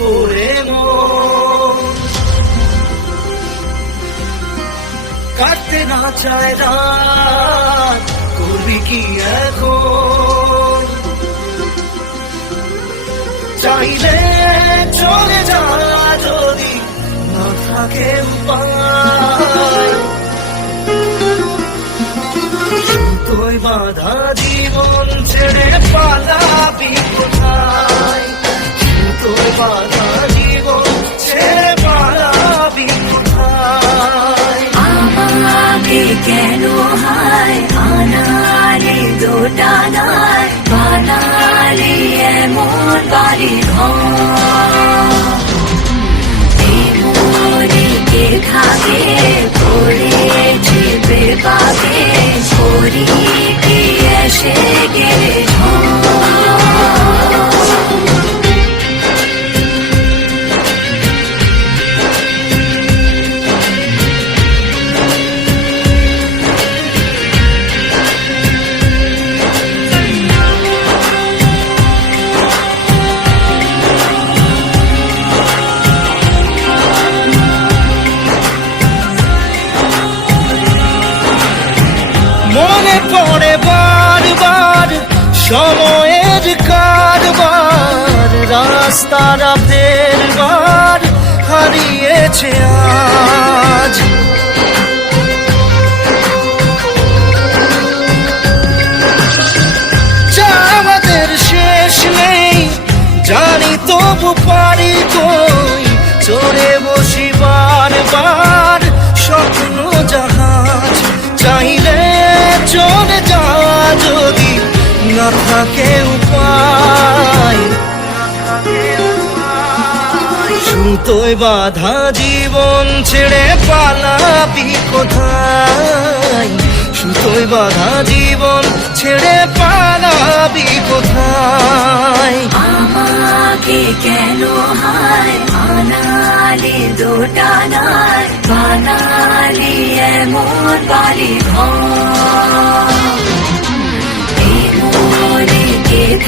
পড়ে মন কাটতে না চায় রাত, করবি কি এখন? চাইলে চলে যা যদি না থাকে উপায়, তুই বাধা জীবন ছেড়ে পালাবি কোথায়? তুই বাধা জীবন ছেড়ে পালাবি কোথায়? আমাকে কেন হায় আনারে দোটানায় বানালি এমন বাড়ি ঘরে থাকে পড়েছে বেপাকে ছড়ি কি এসে গেলে মনে পড়ে বারবার সময়ের কারবার, রাস্তারা ফেরবার হারিয়েছে আজ। আমাদের শেষ নেই জানি, তবু পারি কই চড়ে বসি বারবার স্বপ্ন জাহাজ। চাইলে চলে যা যদি না থাকে উপায়, সুতোয় বাধা জীবন ছেড়ে পালাবি কোথায়? সুতোয় বাধা জীবন ছেড়ে পালাবি কোথায়? আমাকে কেন হায় আনালি দোটানায় বানালি এমন বাড়ি ঘরে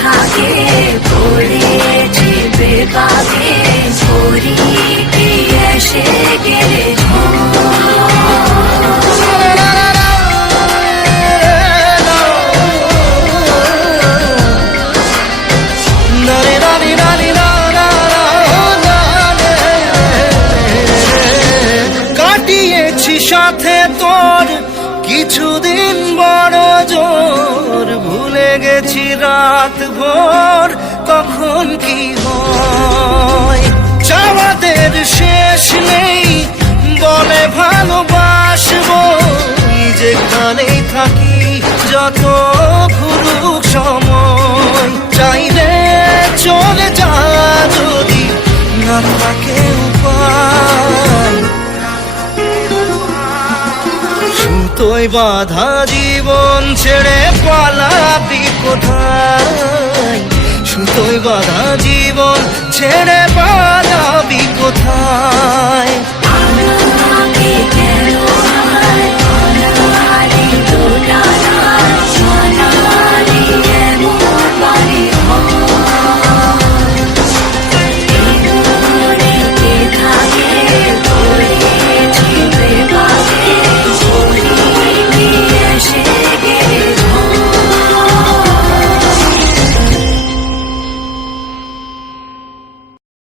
থাকে পড়েছে বেপাকে ছড়ি কি এসে গেলে কাটিয়েছি সাথে তোর কিছুদিন বড় জোর, ভুলে গেছি রাত ভোর কখন কি হয়। চাওয়াদের শেষ নেই বলে ভালোবাসবো, যেখানেই থাকি যত ঘুরুক সময়। চাইলে চলে যা যদি না থাকে উপায়, সুতোয় বাধা জীবন ছেড়ে পালাবি কোথায়? সুতোয় বাধা জীবন ছেড়ে